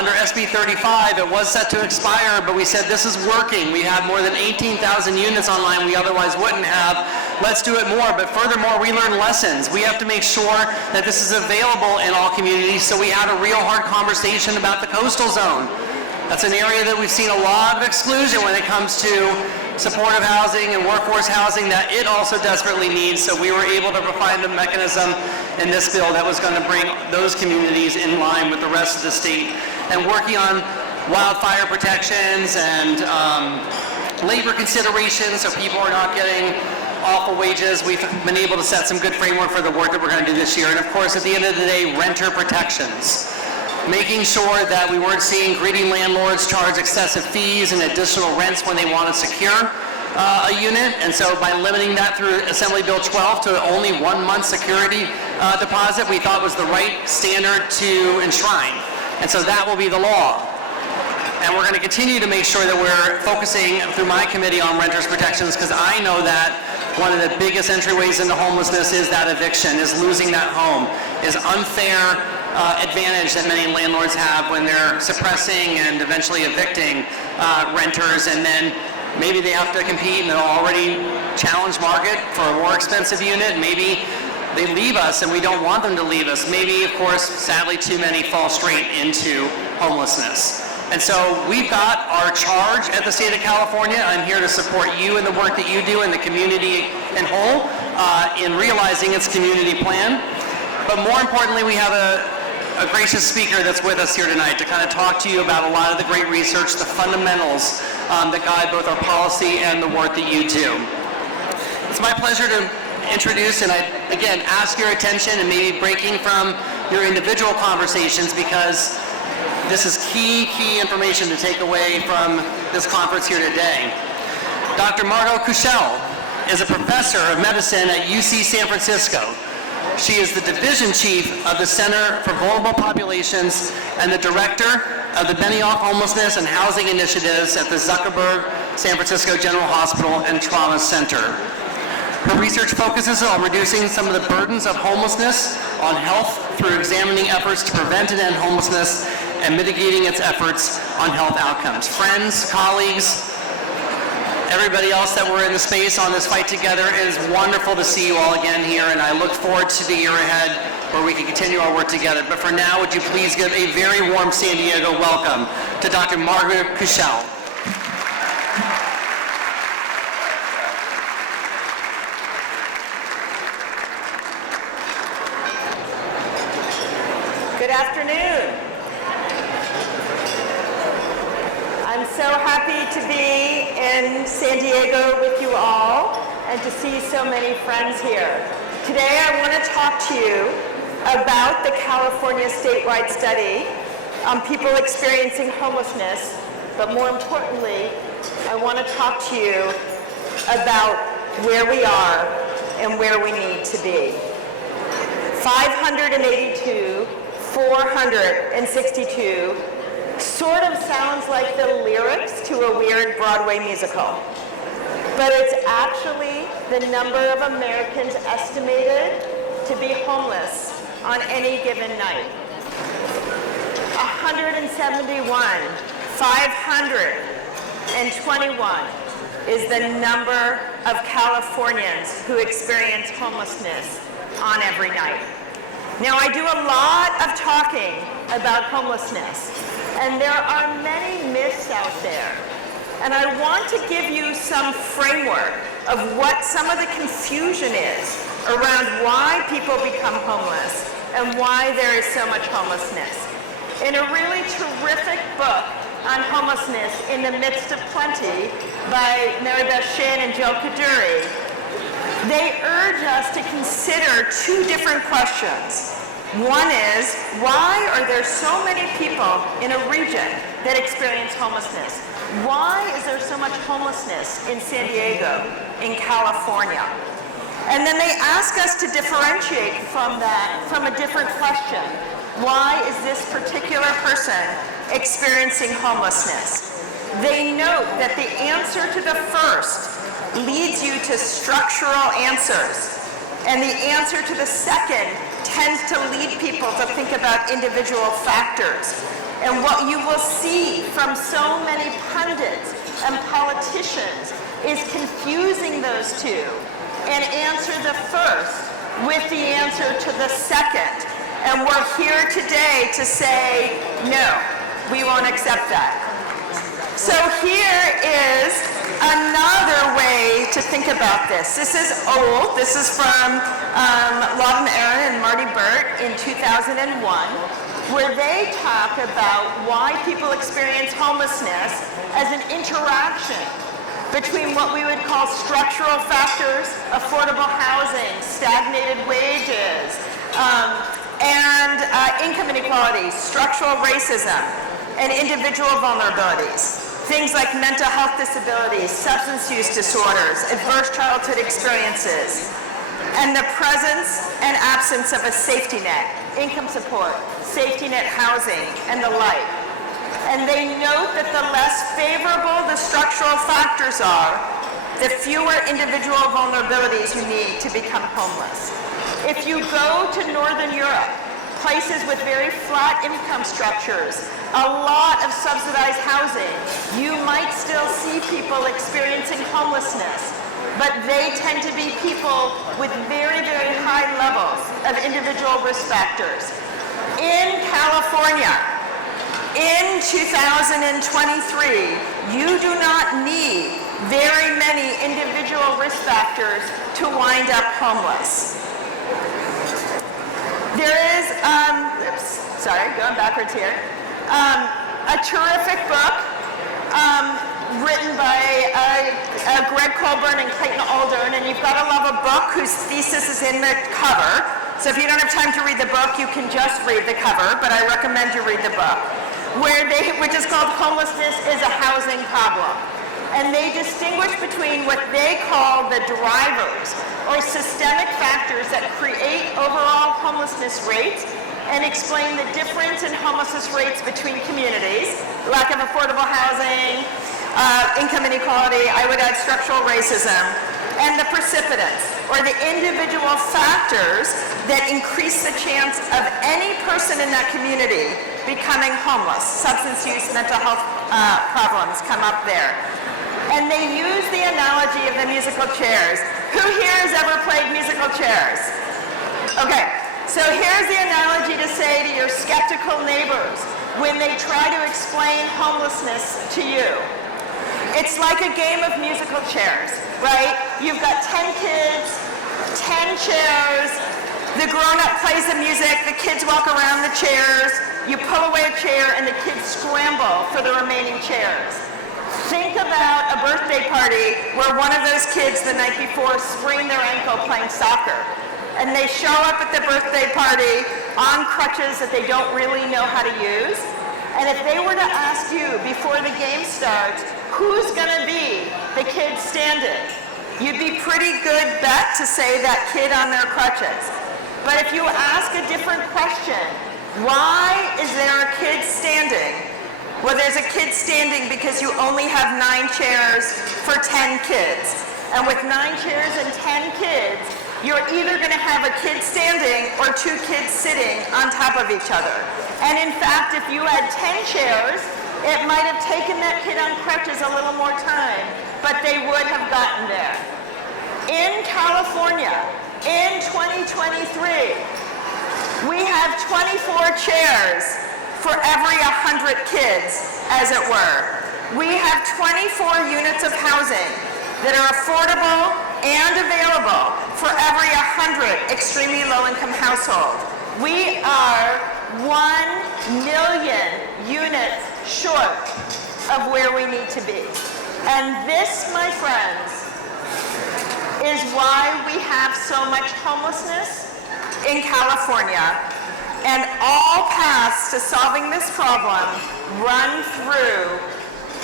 under SB 35. It was set to expire, but we said this is working. We have more than 18,000 units online we otherwise wouldn't have. Let's do it more. But furthermore, we learn lessons. We have to make sure that this is available in all communities, so we had a real hard conversation about the coastal zone. That's an area that we've seen a lot of exclusion when it comes to supportive housing and workforce housing that it also desperately needs. So we were able to find a mechanism in this bill that was going to bring those communities in line with the rest of the state. And working on wildfire protections and labor considerations so people are not getting awful wages. We've been able to set some good framework for the work that we're going to do this year. And of course, at the end of the day, renter protections. Making sure that we weren't seeing greedy landlords charge excessive fees and additional rents when they want to secure a unit. And so by limiting that through Assembly Bill 12 to only 1 month security deposit, we thought was the right standard to enshrine. And so that will be the law. And we're going to continue to make sure that we're focusing through my committee on renters protections, because I know that one of the biggest entryways into homelessness is that eviction, is losing that home, is unfair advantage that many landlords have when they're suppressing and eventually evicting renters, and then maybe they have to compete in an already challenged market for a more expensive unit. Maybe they leave us and we don't want them to leave us. Maybe, of course, sadly, too many fall straight into homelessness. And so we've got our charge at the state of California. I'm here to support you in the work that you do in the community in whole in realizing its community plan. But more importantly, we have a gracious speaker that's with us here tonight to kind of talk to you about a lot of the great research, the fundamentals that guide both our policy and the work that you do. It's my pleasure to introduce, and I, again, ask your attention and maybe breaking from your individual conversations, because this is key information to take away from this conference here today. Dr. Margot Kuchel is a professor of medicine at UC San Francisco. She is the division chief of the Center for Vulnerable Populations and the director of the Benioff Homelessness and Housing Initiatives at the Zuckerberg San Francisco General Hospital and Trauma Center. Her research focuses on reducing some of the burdens of homelessness on health through examining efforts to prevent and end homelessness and mitigating its efforts on health outcomes. Friends, colleagues, everybody else that we're in the space on this fight together, it is wonderful to see you all again here, and I look forward to the year ahead where we can continue our work together. But for now, would you please give a very warm San Diego welcome to Dr. Margot Kuchel. Good afternoon. I'm so happy to be in San Diego with you all and to see so many friends here. Today I want to talk to you about the California statewide study on people experiencing homelessness, but more importantly, I want to talk to you about where we are and where we need to be. 582, 462 sort of sounds like the lyrics to a weird Broadway musical. But it's actually the number of Americans estimated to be homeless on any given night. 171, 521 is the number of Californians who experience homelessness on every night. Now, I do a lot of talking about homelessness, and there are many myths out there. And I want to give you some framework of what some of the confusion is around why people become homeless and why there is so much homelessness. In a really terrific book on homelessness, In the Midst of Plenty, by Maribeth Shin and Jill Kaduri, they urge us to consider two different questions. One is, why are there so many people in a region that experience homelessness? Why is there so much homelessness in San Diego, in California? And then they ask us to differentiate from that, from a different question. Why is this particular person experiencing homelessness? They note that the answer to the first leads you to structural answers, and the answer to the second tends to lead people to think about individual factors. And what you will see from so many pundits and politicians is confusing those two and answer the first with the answer to the second. And we're here today to say, no, we won't accept that. So here is another way to think about this. This is old. This is from Lauren Aaron and Marty Burt in 2001, where they talk about why people experience homelessness as an interaction between what we would call structural factors, affordable housing, stagnated wages, and income inequality, structural racism, and individual vulnerabilities. Things like mental health disabilities, substance use disorders, adverse childhood experiences, and the presence and absence of a safety net, income support, safety net housing, and the like. And they note that the less favorable the structural factors are, the fewer individual vulnerabilities you need to become homeless. If you go to Northern Europe, places with very flat income structures, a lot of subsidized housing, you might still see people experiencing homelessness, but they tend to be people with very, very high levels of individual risk factors. In California, in 2023, you do not need very many individual risk factors to wind up homeless. There is, going backwards here, a terrific book written by Greg Colburn and Clayton Aldern, and you've got to love a book whose thesis is in the cover. So if you don't have time to read the book, you can just read the cover, but I recommend you read the book, which is called Homelessness is a Housing Problem. And they distinguish between what they call the drivers, or systemic factors that create overall homelessness rates, and explain the difference in homelessness rates between communities, lack of affordable housing, income inequality, I would add structural racism, and the precipitants, or the individual factors that increase the chance of any person in that community becoming homeless. Substance use, mental health problems come up there. And they use the analogy of the musical chairs. Who here has ever played musical chairs? Okay, so here's the analogy to say to your skeptical neighbors when they try to explain homelessness to you. It's like a game of musical chairs, right? You've got 10 kids, 10 chairs, the grown-up plays the music, the kids walk around the chairs, you pull away a chair and the kids scramble for the remaining chairs. Think about a birthday party where one of those kids the night before sprained their ankle playing soccer. And they show up at the birthday party on crutches that they don't really know how to use. And if they were to ask you before the game starts, who's gonna be the kid standing? You'd be pretty good bet to say that kid on their crutches. But if you ask a different question, why is there a kid standing? Well, there's a kid standing because you only have 9 chairs for 10 kids. And with 9 chairs and 10 kids, you're either going to have a kid standing or 2 kids sitting on top of each other. And in fact, if you had 10 chairs, it might have taken that kid on crutches a little more time, but they would have gotten there. In California, in 2023, we have 24 chairs for every 100 kids, as it were. We have 24 units of housing that are affordable and available for every 100 extremely low-income households. We are 1 million units short of where we need to be. And this, my friends, is why we have so much homelessness in California. And all paths to solving this problem run through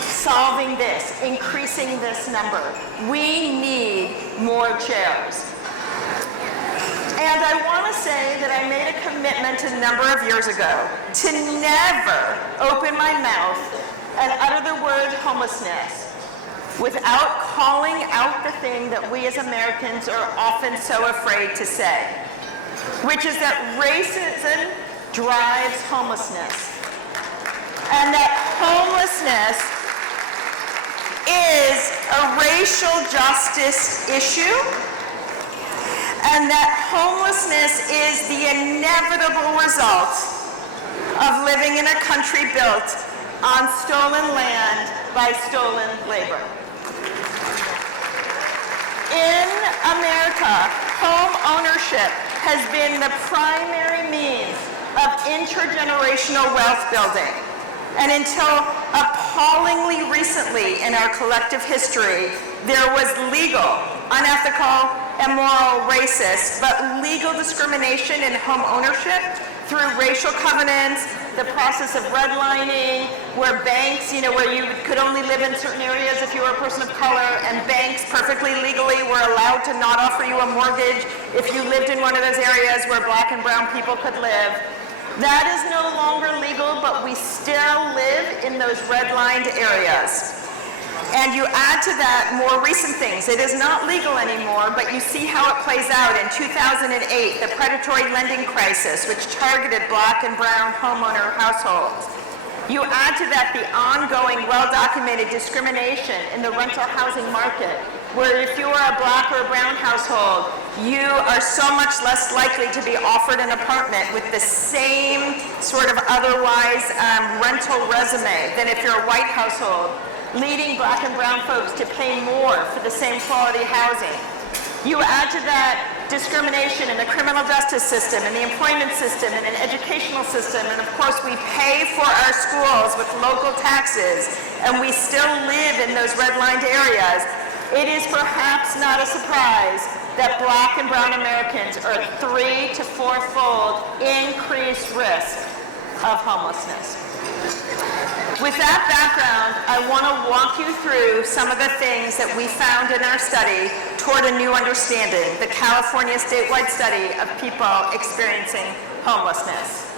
solving this, increasing this number. We need more chairs. And I want to say that I made a commitment a number of years ago to never open my mouth and utter the word homelessness without calling out the thing that we as Americans are often so afraid to say. which is that racism drives homelessness. And that homelessness is a racial justice issue, and that homelessness is the inevitable result of living in a country built on stolen land by stolen labor. In America, home ownership has been the primary means of intergenerational wealth building. And until appallingly recently in our collective history, there was legal, unethical, immoral, racist, but legal discrimination in home ownership through racial covenants, the process of redlining, where banks, where you could only live in certain areas if you were a person of color, and banks perfectly legally were allowed to not offer you a mortgage if you lived in one of those areas where black and brown people could live. That is no longer legal, but we still live in those redlined areas. And you add to that more recent things. It is not legal anymore, but you see how it plays out. In 2008, the predatory lending crisis, which targeted black and brown homeowner households. You add to that the ongoing, well-documented discrimination in the rental housing market, where if you are a black or a brown household, you are so much less likely to be offered an apartment with the same sort of otherwise rental resume than if you're a white household, leading black and brown folks to pay more for the same quality housing. You add to that discrimination in the criminal justice system, in the employment system, in an educational system, and of course we pay for our schools with local taxes, and we still live in those redlined areas. It is perhaps not a surprise that black and brown Americans are at 3- to 4-fold increased risk of homelessness. With that background, I want to walk you through some of the things that we found in our study toward a new understanding, the California statewide study of people experiencing homelessness.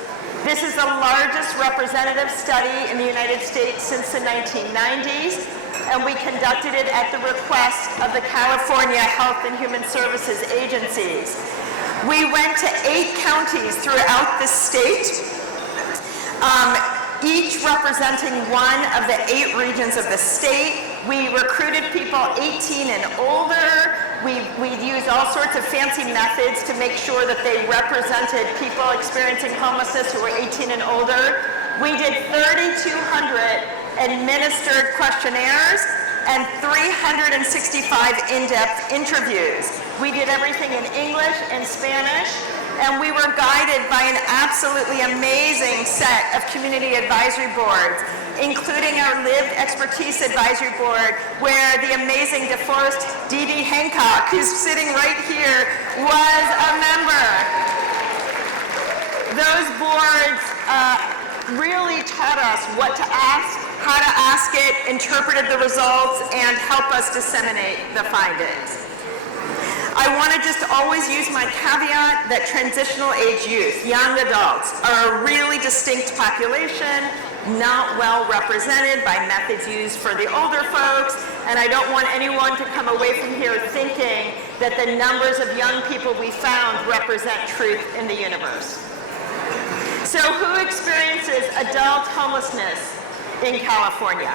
This is the largest representative study in the United States since the 1990s, and we conducted it at the request of the California Health and Human Services agencies. We went to 8 counties throughout the state, each representing one of the 8 regions of the state. We recruited people 18 and older. We used all sorts of fancy methods to make sure that they represented people experiencing homelessness who were 18 and older. We did 3,200 administered questionnaires and 365 in-depth interviews. We did everything in English and Spanish, and we were guided by an absolutely amazing set of community advisory boards, including our Lived Expertise Advisory Board, where the amazing DeForest Dee Hancock, who's sitting right here, was a member. Those boards really taught us what to ask, how to ask it, interpreted the results, and helped us disseminate the findings. I want to just always use my caveat that transitional age youth, young adults, are a really distinct population, not well represented by methods used for the older folks, and I don't want anyone to come away from here thinking that the numbers of young people we found represent truth in the universe. So who experiences adult homelessness in California?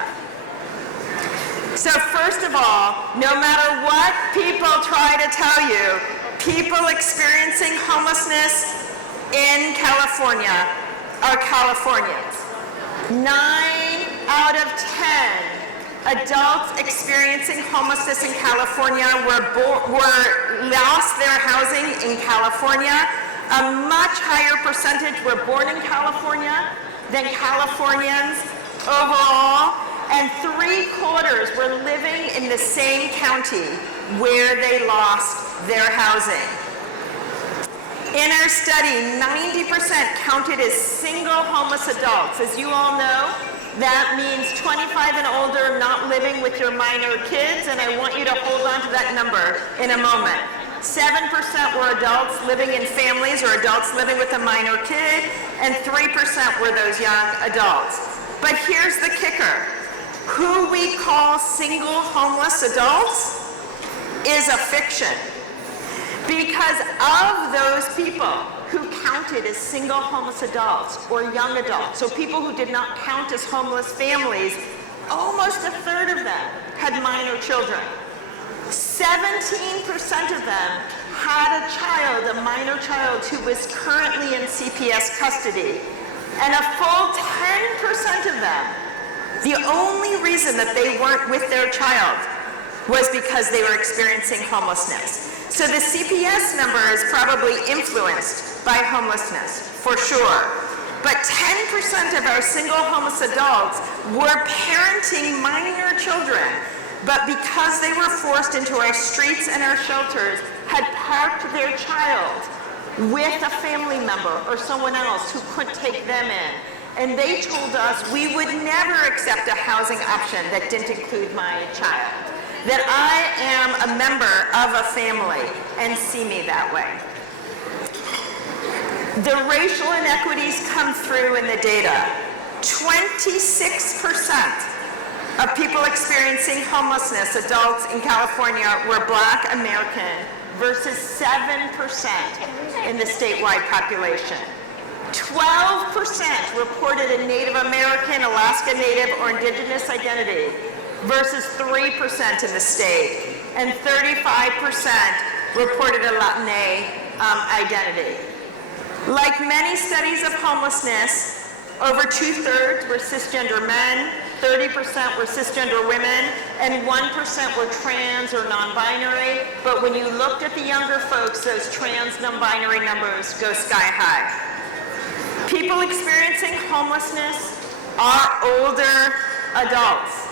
So first of all, no matter what people try to tell you, people experiencing homelessness in California are Californians. 9 out of 10 adults experiencing homelessness in California lost their housing in California. A much higher percentage were born in California than Californians overall. And 3/4 were living in the same county where they lost their housing. In our study, 90% counted as single homeless adults. As you all know, that means 25 and older, not living with your minor kids, and I want you to hold on to that number in a moment. 7% were adults living in families or adults living with a minor kid, and 3% were those young adults. But here's the kicker. Who we call single homeless adults is a fiction. Because of those people who counted as single homeless adults or young adults, so people who did not count as homeless families, almost a third of them had minor children. 17% of them had a child, a minor child, who was currently in CPS custody. And a full 10% of them, the only reason that they weren't with their child was because they were experiencing homelessness. So the CPS number is probably influenced by homelessness, for sure. But 10% of our single homeless adults were parenting minor children, but because they were forced into our streets and our shelters, had parked their child with a family member or someone else who couldn't take them in. And they told us we would never accept a housing option that didn't include my child, that I am a member of a family and see me that way. The racial inequities come through in the data. 26% of people experiencing homelessness, adults in California, were Black American versus 7% in the statewide population. 12% reported a Native American, Alaska Native, or Indigenous identity versus 3% in the state, and 35% reported a Latinx identity. Like many studies of homelessness, over 2/3 were cisgender men, 30% were cisgender women, and 1% were trans or non-binary. But when you looked at the younger folks, those trans non-binary numbers go sky high. People experiencing homelessness are older adults.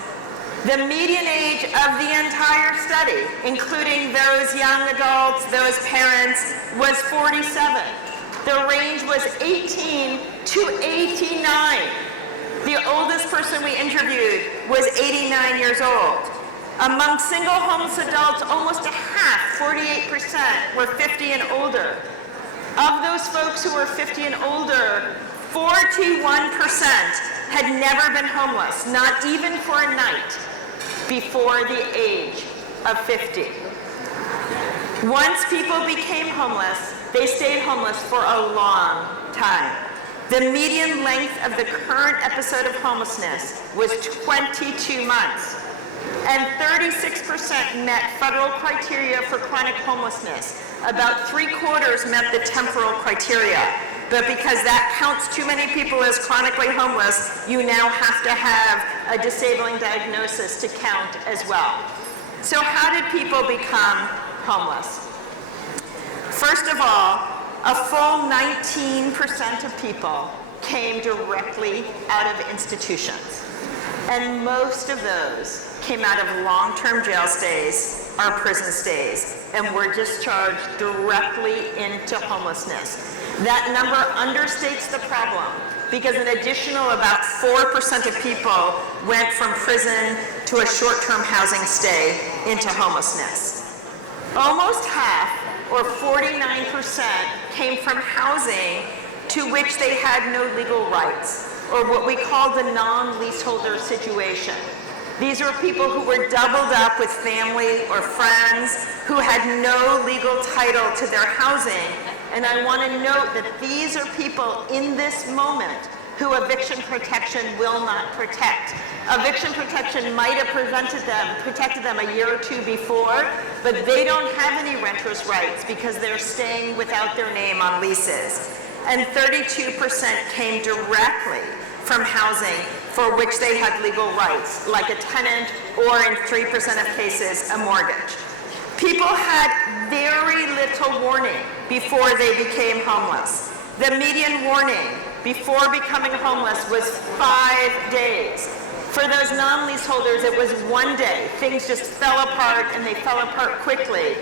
The median age of the entire study, including those young adults, those parents, was 47. The range was 18 to 89. The oldest person we interviewed was 89 years old. Among single homeless adults, almost a half, 48%, were 50 and older. Of those folks who were 50 and older, 41% had never been homeless, not even for a night, before the age of 50. Once people became homeless, they stayed homeless for a long time. The median length of the current episode of homelessness was 22 months, and 36% met federal criteria for chronic homelessness. About 3/4 met the temporal criteria. But because that counts too many people as chronically homeless, you now have to have a disabling diagnosis to count as well. So how did people become homeless? First of all, a full 19% of people came directly out of institutions. And most of those came out of long-term jail stays or prison stays and were discharged directly into homelessness. That number understates the problem because an additional about 4% of people went from prison to a short-term housing stay into homelessness. Almost half, or 49%, came from housing to which they had no legal rights, or what we call the non-leaseholder situation. These were people who were doubled up with family or friends who had no legal title to their housing. And I want to note that these are people in this moment who eviction protection will not protect. Eviction protection might have protected them a year or two before, but they don't have any renters' rights because they're staying without their name on leases. And 32% came directly from housing for which they had legal rights, like a tenant or, in 3% of cases, a mortgage. People had very little warning before they became homeless. The median warning before becoming homeless was 5 days. For those non-leaseholders, it was 1 day. Things just fell apart, and they fell apart quickly.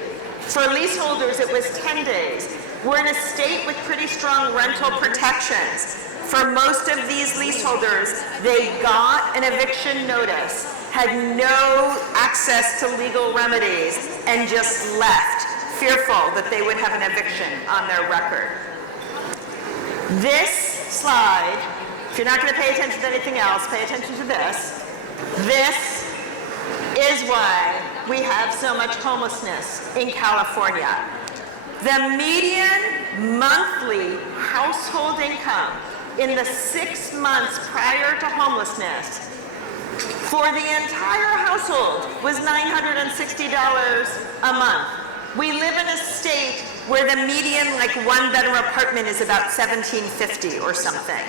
For leaseholders, it was 10 days. We're in a state with pretty strong rental protections. For most of these leaseholders, they got an eviction notice, had no access to legal remedies, and just left, fearful that they would have an eviction on their record. This slide, if you're not going to pay attention to anything else, pay attention to this. This is why we have so much homelessness in California. The median monthly household income in the 6 months prior to homelessness for the entire household was $960 a month. We live in a state where the median, like, one-bedroom apartment is about $1,750 or something.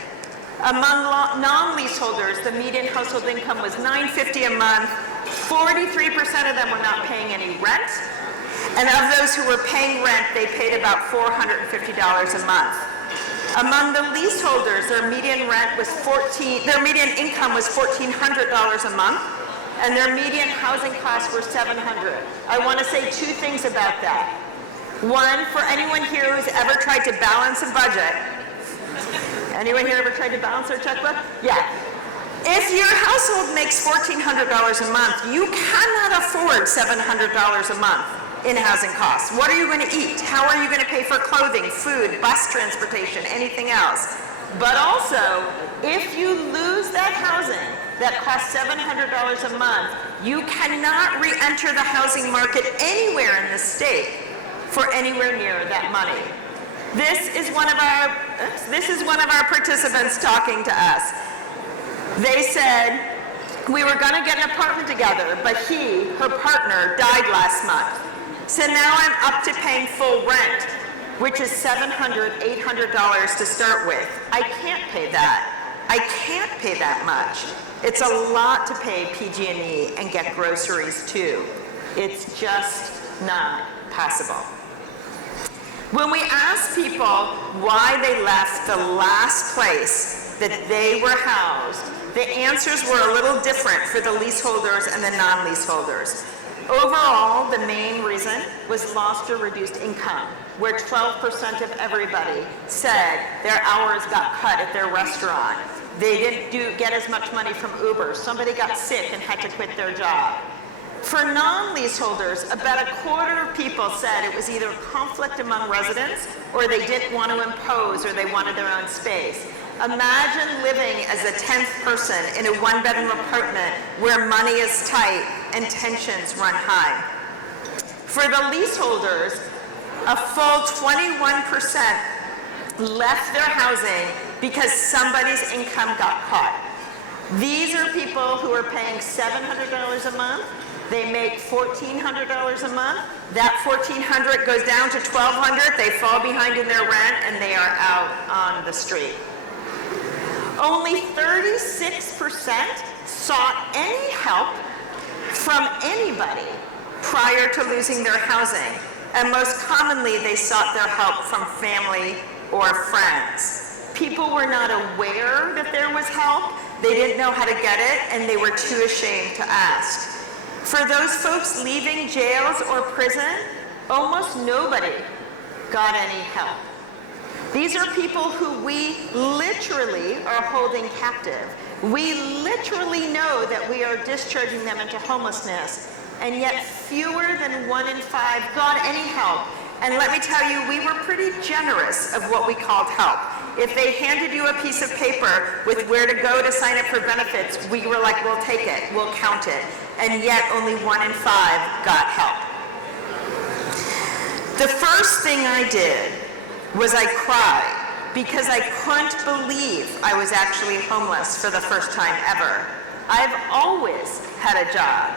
Among non-leaseholders, the median household income was $950 a month. 43% of them were not paying any rent. And of those who were paying rent, they paid about $450 a month. Among the leaseholders, their median income was $1,400 a month, and their median housing costs were $700. I want to say two things about that. One, for anyone here who's ever tried to balance a budget. Anyone here ever tried to balance their checkbook? Yeah. If your household makes $1,400 a month, you cannot afford $700 a month in housing costs. What are you going to eat? How are you going to pay for clothing, food, bus transportation, anything else? But also, if you lose that housing that costs $700 a month, you cannot re-enter the housing market anywhere in the state for anywhere near that money. This is one of our participants talking to us. They said, we were going to get an apartment together, but her partner, died last month. So now I'm up to paying full rent, which is $700, $800 to start with. I can't pay that. I can't pay that much. It's a lot to pay PG&E and get groceries too. It's just not possible. When we asked people why they left the last place that they were housed, the answers were a little different for the leaseholders and the non-leaseholders. Overall, the main reason was lost or reduced income, where 12% of everybody said their hours got cut at their restaurant. They didn't get as much money from Uber. Somebody got sick and had to quit their job. For non-leaseholders, about a quarter of people said it was either conflict among residents or they didn't want to impose or they wanted their own space. Imagine living as a 10th person in a one-bedroom apartment where money is tight and tensions run high. For the leaseholders, a full 21% left their housing because somebody's income got caught. These are people who are paying $700 a month. They make $1,400 a month. That $1,400 goes down to $1,200. They fall behind in their rent and they are out on the street. Only 36% sought any help from anybody prior to losing their housing. And most commonly, they sought their help from family or friends. People were not aware that there was help. They didn't know how to get it, and they were too ashamed to ask. For those folks leaving jails or prison, almost nobody got any help. These are people who we literally are holding captive. We literally know that we are discharging them into homelessness, and yet fewer than 1 in 5 got any help. And let me tell you, we were pretty generous of what we called help. If they handed you a piece of paper with where to go to sign up for benefits, we were like, we'll take it, we'll count it. And yet only 1 in 5 got help. The first thing I did was I cried because I couldn't believe I was actually homeless for the first time ever. I've always had a job.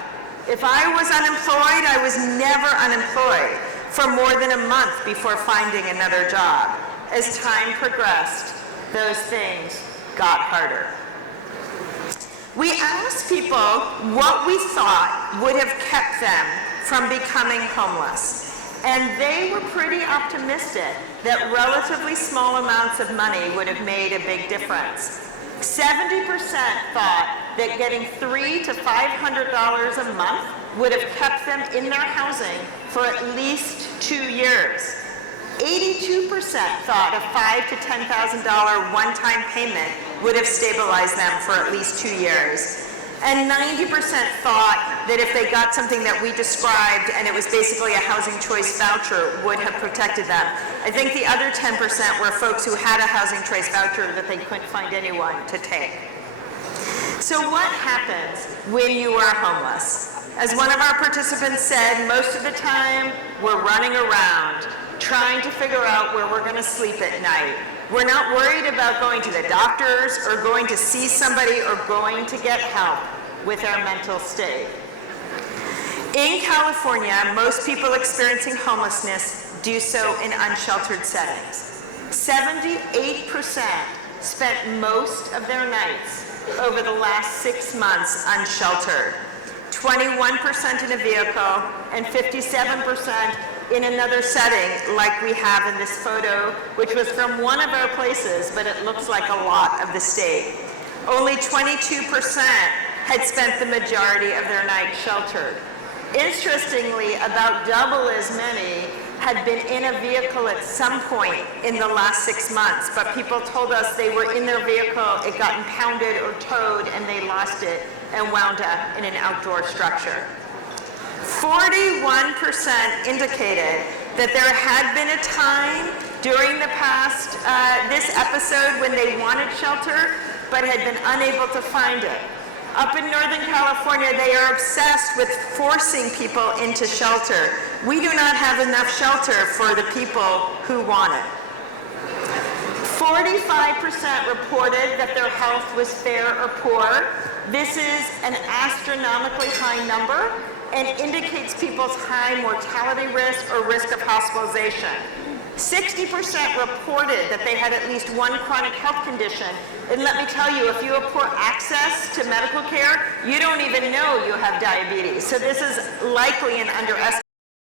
If I was unemployed, I was never unemployed for more than a month before finding another job. As time progressed, those things got harder. We asked people what we thought would have kept them from becoming homeless. And they were pretty optimistic that relatively small amounts of money would have made a big difference. 70% thought that getting $300 to $500 a month would have kept them in their housing for at least 2 years. 82% thought a $5,000 to $10,000 one-time payment would have stabilized them for at least 2 years. And 90% thought that if they got something that we described and it was basically a housing choice voucher would have protected them. I think the other 10% were folks who had a housing choice voucher that they couldn't find anyone to take. So what happens when you are homeless? As one of our participants said, most of the time we're running around. trying to figure out where we're going to sleep at night. We're not worried about going to the doctors or going to see somebody or going to get help with our mental state. In California, most people experiencing homelessness do so in unsheltered settings. 78% spent most of their nights over the last 6 months unsheltered. 21% in a vehicle and 57% in another setting like we have in this photo, which was from one of our places, but it looks like a lot of the state. Only 22% had spent the majority of their night sheltered. Interestingly, about double as many had been in a vehicle at some point in the last 6 months, but people told us they were in their vehicle, it got impounded or towed, and they lost it and wound up in an outdoor structure. 41% indicated that there had been a time during the past, this episode when they wanted shelter, but had been unable to find it. Up in Northern California, they are obsessed with forcing people into shelter. We do not have enough shelter for the people who want it. 45% reported that their health was fair or poor. This is an astronomically high number and indicates people's high mortality risk or risk of hospitalization. 60% reported that they had at least one chronic health condition. And let me tell you, if you have poor access to medical care, you don't even know you have diabetes. So this is likely an underestimate